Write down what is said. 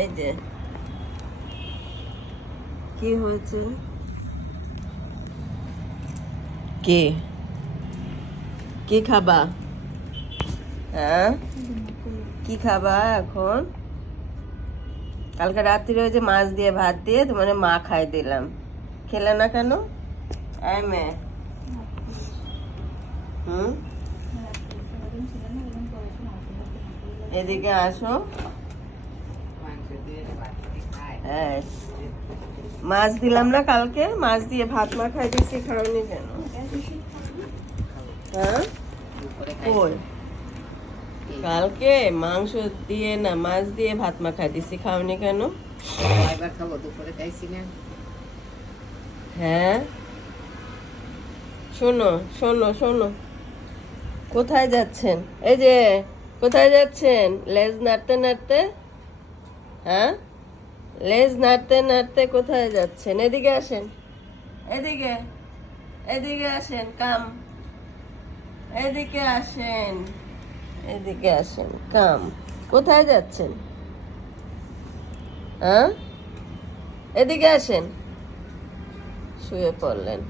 এই যে কি হয়েছে, কি কি খাবা? হ্যাঁ, কি খাবা এখন? কালকে রাত্রিরে ওই যে মাছ দিয়ে ভাত দিয়ে তোমার মা খাই দিলাম, খেলে না কেন? মেয়ে, হুম, এদিকে আসো। হ্যাঁ, মাছ দিলাম না কালকে, মাছ দিয়ে ভাত মা খাই দিচ্ছি, খাওনি কেন? হ্যাঁ, কই কালকে মাংস দিয়ে না মাছ দিয়ে ভাত মা খাই দিচ্ছি, খাওনি কেন? খাবো, দুপুরে খাইছি না। হ্যাঁ, শোনো শোনো শোনো, কোথায় যাচ্ছেন? এই যে কোথায় যাচ্ছেন? লেজ নাড়তে নাড়তে, হ্যাঁ, লেজ নাড়তে নাড়তে কোথায় যাচ্ছেন? এদিকে আসেন, এদিকে, এদিকে আসেন, কাম, এদিকে আসেন, এদিকে আসেন, কাম। কোথায় যাচ্ছেন? হ্যাঁ, এদিকে আসেন। শুয়ে পড়লেন।